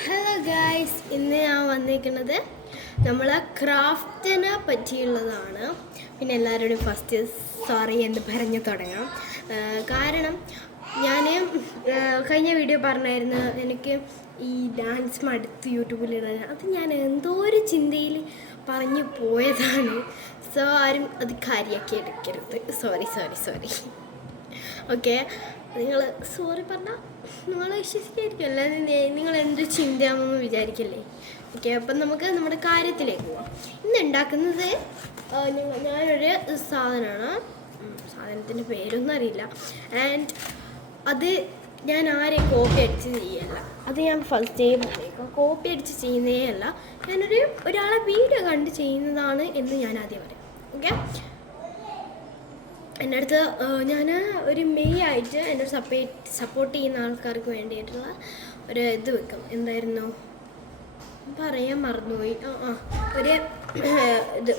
Hello guys, ഇന്ന് ഞാൻ വന്നിരിക്കുന്നത് നമ്മളെ ക്രാഫ്റ്റിനെ പറ്റിയുള്ളതാണ്. പിന്നെ എല്ലാവരോടും ഫസ്റ്റ് സോറി എന്ന് പറഞ്ഞു തുടങ്ങാം. കാരണം ഞാൻ കഴിഞ്ഞ വീഡിയോ പറഞ്ഞായിരുന്നു എനിക്ക് ഈ ഡാൻസ് മടുത്ത് യൂട്യൂബിലിടാൻ. അത് ഞാൻ എന്തോ ഒരു ചിന്തയിൽ പറഞ്ഞു പോയതാണ്. സോ ആരും അത് കാര്യമാക്കി എടുക്കരുത്. സോറി. ഓക്കെ, നിങ്ങൾ സോറി പറഞ്ഞാൽ നിങ്ങൾ വിശ്വസിക്കായിരിക്കും, അല്ലാതെ നിങ്ങൾ എന്ത് ചിന്തയാണെന്ന് വിചാരിക്കില്ലേ. ഓക്കെ, അപ്പം നമുക്ക് നമ്മുടെ കാര്യത്തിലേക്ക് പോവാം. ഇന്ന് ഉണ്ടാക്കുന്നത് ഞാനൊരു സാധനമാണ്. സാധനത്തിൻ്റെ പേരൊന്നും അറിയില്ല. ആൻഡ് അത് ഞാൻ ആരെയും കോപ്പി അടിച്ച് ചെയ്യല്ല. അത് ഞാൻ ഫസ്റ്റ് പറഞ്ഞേക്കാം. കോപ്പി അടിച്ച് ചെയ്യുന്നതേ അല്ല, ഒരാളെ വീഡിയോ കണ്ട് ചെയ്യുന്നതാണ് എന്ന് ഞാൻ ആദ്യം പറയാം. ഓക്കെ, എൻ്റെ അടുത്ത് ഞാൻ ഒരു മെയ് ആയിട്ട് എൻ്റെ സപ്പോർട്ട് ചെയ്യുന്ന ആൾക്കാർക്ക് വേണ്ടിയിട്ടുള്ള ഒരു ഇത് വെക്കും. എന്തായിരുന്നു പറയാൻ മറന്നുപോയി. ഒരു ഇത്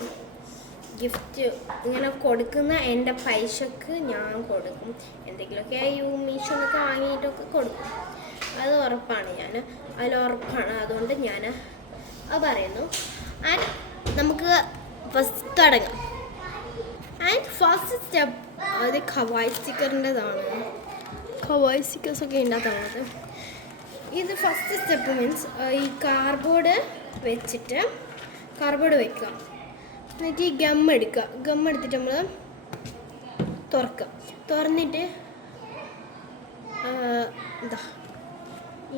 ഗിഫ്റ്റ് ഇങ്ങനെ കൊടുക്കുന്ന എൻ്റെ പൈസക്ക് ഞാൻ കൊടുക്കും. എന്തെങ്കിലുമൊക്കെ മീഷോന്നൊക്കെ വാങ്ങിയിട്ടൊക്കെ കൊടുക്കും. അത് ഉറപ്പാണ്, അതിലുറപ്പാണ്. അതുകൊണ്ട് ഞാൻ അത് പറയുന്നു. ആൻഡ് നമുക്ക് ഫസ്റ്റ് തുടങ്ങാം. ആൻഡ് ഫസ്റ്റ് സ്റ്റെപ്പ് അത് ഖവായ് സ്റ്റിക്കറിൻ്റെതാണ്. ഖവായ് സ്റ്റിക്കേഴ്സൊക്കെ ഉണ്ടാക്കുന്നത്. ഇത് ഫസ്റ്റ് സ്റ്റെപ്പ് മീൻസ് ഈ കാർഡ്ബോർഡ് വെച്ചിട്ട് കാർഡ്ബോർഡ് വയ്ക്കുക. എന്നിട്ട് ഈ ഗം എടുത്തിട്ട് നമ്മൾ തുറന്നിട്ട്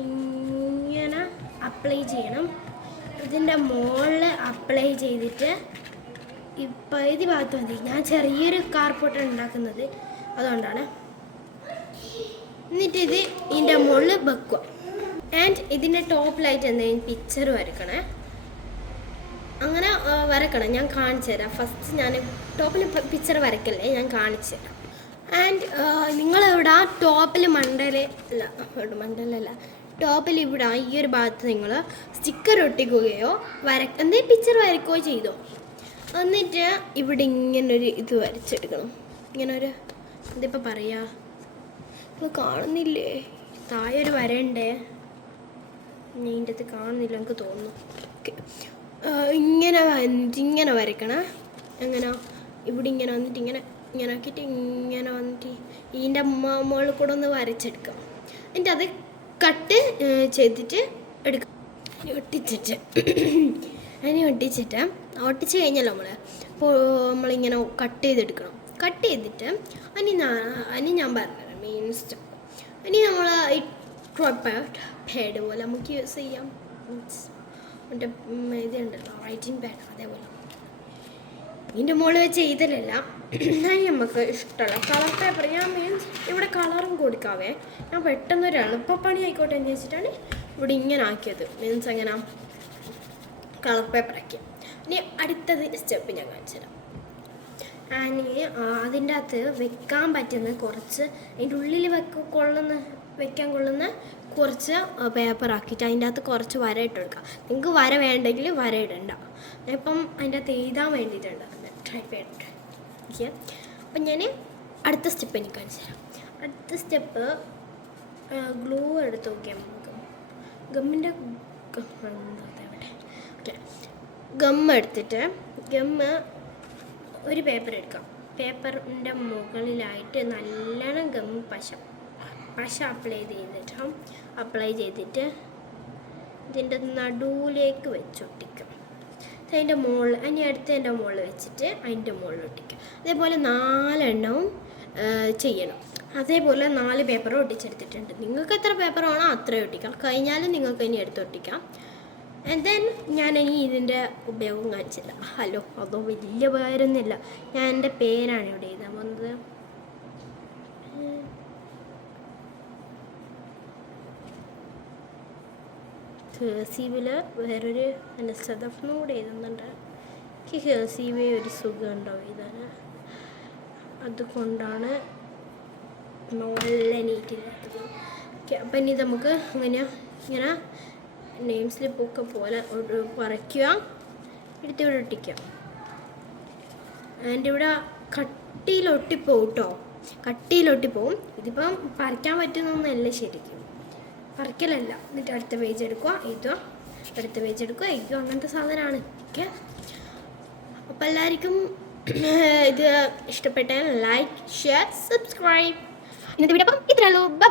ഇങ്ങനെ അപ്ലൈ ചെയ്യണം. ഇതിൻ്റെ മുകളിൽ അപ്ലൈ ചെയ്തിട്ട് ഈ പകുതി ഭാഗത്ത് മതി. ഞാൻ ചെറിയൊരു കാർഡ്ബോർഡാണ് ഉണ്ടാക്കുന്നത്, അതുകൊണ്ടാണ്. എന്നിട്ട് ഇതിൻ്റെ മുകളിൽ വെക്കുക. ആൻഡ് ഇതിൻ്റെ ടോപ്പിലായിട്ട് എന്തെങ്കിലും പിക്ചർ വരക്കണേ. അങ്ങനെ വരക്കണം. ഞാൻ കാണിച്ചു തരാം. ഫസ്റ്റ് ഞാൻ ടോപ്പിൽ പിക്ചർ വരക്കല്ലേ, ഞാൻ കാണിച്ചു തരാം. ആൻഡ് നിങ്ങളിവിടെ ടോപ്പിൽ മണ്ടലല്ല ടോപ്പിൽ ഇവിടെ ഈ ഒരു ഭാഗത്ത് നിങ്ങൾ സ്റ്റിക്കർ ഒട്ടിക്കുകയോ എന്തെങ്കിലും പിക്ചർ വരയ്ക്കുകയോ ചെയ്തോ. എന്നിട്ട് ഇവിടെ ഇങ്ങനൊരു ഇത് വരച്ചെടുക്കണം. ഇങ്ങനൊരു ഇതിപ്പോൾ പറയാ, നിങ്ങൾ കാണുന്നില്ലേ, താഴെ ഒരു വരണ്ടേ, ഇതിൻ്റെ അടുത്ത് കാണുന്നില്ല എനിക്ക് തോന്നുന്നു. ഓക്കെ, ഇങ്ങനെ വരയ്ക്കണം. എങ്ങനെ ഇവിടെ ഇങ്ങനെ വന്നിട്ട് ഇങ്ങനെ ആക്കിയിട്ട് ഇങ്ങനെ വന്നിട്ട് ഇതിൻ്റെ മുകളിൽ കൂടെ ഒന്ന് വരച്ചെടുക്കാം. എന്നിട്ട് അത് കട്ട് ചെയ്തിട്ട് എടുക്കാം. ഒട്ടിച്ച് കഴിഞ്ഞല്ലോ അപ്പോൾ നമ്മളിങ്ങനെ കട്ട് ചെയ്തെടുക്കണം. കട്ട് ചെയ്തിട്ട് അനി ഞാൻ പറഞ്ഞുതരാം മെയിൻ സ്റ്റെപ്പ്. ഇനി നമ്മൾ ഈ പാഡ് പോലെ നമുക്ക് യൂസ് ചെയ്യാം. മറ്റേ ഇതുണ്ടല്ലോ റൈറ്റിംഗ് പാഡ്, അതേപോലെ ഇതിൻ്റെ മുകളിൽ വെച്ച് എഴുതലല്ല. നമുക്ക് ഇഷ്ടമുള്ള കളർ പേപ്പർ ഞാൻ മീൻസ് ഇവിടെ കളറും കൊടുക്കാവേ. ഞാൻ പെട്ടെന്നൊരു എളുപ്പപ്പണി ആയിക്കോട്ടെ എന്ന് വെച്ചിട്ടാണ് ഇവിടെ ഇങ്ങനെ ആക്കിയത്. മീൻസ് അങ്ങനെ കളർ പേപ്പർ ആക്കി. ഇനി അടുത്തത് സ്റ്റെപ്പ് ഞാൻ കാണിച്ചു തരാം. അതിൻ്റെ അകത്ത് വെക്കാൻ പറ്റുന്ന കുറച്ച്, അതിൻ്റെ ഉള്ളിൽ വെക്കാൻ കൊള്ളുന്ന കുറച്ച് പേപ്പർ ആക്കിയിട്ട് അതിൻ്റെ അകത്ത് കുറച്ച് വര ഇട്ട് കൊടുക്കുക. നിങ്ങൾക്ക് വര വേണ്ടെങ്കിൽ വര ഇടണ്ട. ഇപ്പം അതിൻ്റെ അകത്ത് എഴുതാൻ വേണ്ടിയിട്ടുണ്ട് ട്രൈ പേപ്പർ. ഓക്കെ, അപ്പം ഞാൻ അടുത്ത സ്റ്റെപ്പ് എനിക്ക് കാണിച്ചു തരാം. അടുത്ത സ്റ്റെപ്പ് ഗ്ലൂ എടുത്ത് നോക്കിയാൽ നമുക്ക് ഗമ്മിൻ്റെ ഓക്കെ, എടുത്തിട്ട് ഒരു പേപ്പർ എടുക്കാം. പേപ്പറിൻ്റെ മുകളിലായിട്ട് നല്ലോണം പശ അപ്ലൈ ചെയ്തിട്ട് ഇതിൻ്റെ നടുവിലേക്ക് വെച്ചൊട്ടിക്കാം. അതിൻ്റെ മുകളിൽ അടുത്തതിൻ്റെ മുകളിൽ വെച്ചിട്ട് അതിൻ്റെ മുകളിൽ ഒട്ടിക്കാം. അതേപോലെ 4 എണ്ണവും ചെയ്യണം. അതേപോലെ 4 പേപ്പർ ഒട്ടിച്ചെടുത്തിട്ടുണ്ട്. നിങ്ങൾക്ക് എത്ര പേപ്പർ വേണോ അത്രയും ഒട്ടിക്കാം. കഴിഞ്ഞാലും നിങ്ങൾക്ക് ഇനി എടുത്തൊട്ടിക്കാം. ആൻഡ് ദെൻ ഞാനിനി ഇതിൻ്റെ ഉപയോഗം കാണിച്ചില്ല. അതോ വലിയ ഉപകാരമൊന്നുമില്ല. ഞാൻ എൻ്റെ പേരാണ് ഇവിടെ എഴുതാൻ പോകുന്നത്. ഹേഴ്സീവിൽ വേറൊരു അനസ്തഫ്നും കൂടെ എഴുതുന്നുണ്ട്. എനിക്ക് ഹേഴ്സീവ് ഒരു സുഖം ഉണ്ടാവും എഴുതാൻ, അതുകൊണ്ടാണ് നല്ല നീറ്റില്ലാത്തത്. ഓക്കെ, അപ്പം ഇനി നമുക്ക് ഇങ്ങനെ നെയിം സ്ലിപ്പൊക്കെ പോലെ വരയ്ക്കുക, എടുത്തിവിടെ ഒട്ടിക്കുക. ആൻഡ് ഇവിടെ കട്ടിയിലൊട്ടിപ്പോവും കേട്ടോ, കട്ടിയിലൊട്ടിപ്പോവും. ഇതിപ്പം വരയ്ക്കാൻ പറ്റുന്നൊന്നല്ല ശരിക്കും. പറിക്കലല്ല. എന്നിട്ട് അടുത്ത പേജ് എടുക്കുക, എഴുതുക, അടുത്ത പേജ് എടുക്കുക, എഴുതുക, അങ്ങനത്തെ സാധനമാണ്. ഓക്കെ, അപ്പോൾ എല്ലാവർക്കും ഇത് ഇഷ്ടപ്പെട്ടാൽ ലൈക്ക്, ഷെയർ, സബ്സ്ക്രൈബ്. ഇന്നത്തെ വീഡിയോ അപ്പം ഇത്രയുള്ളൂ. ബൈ.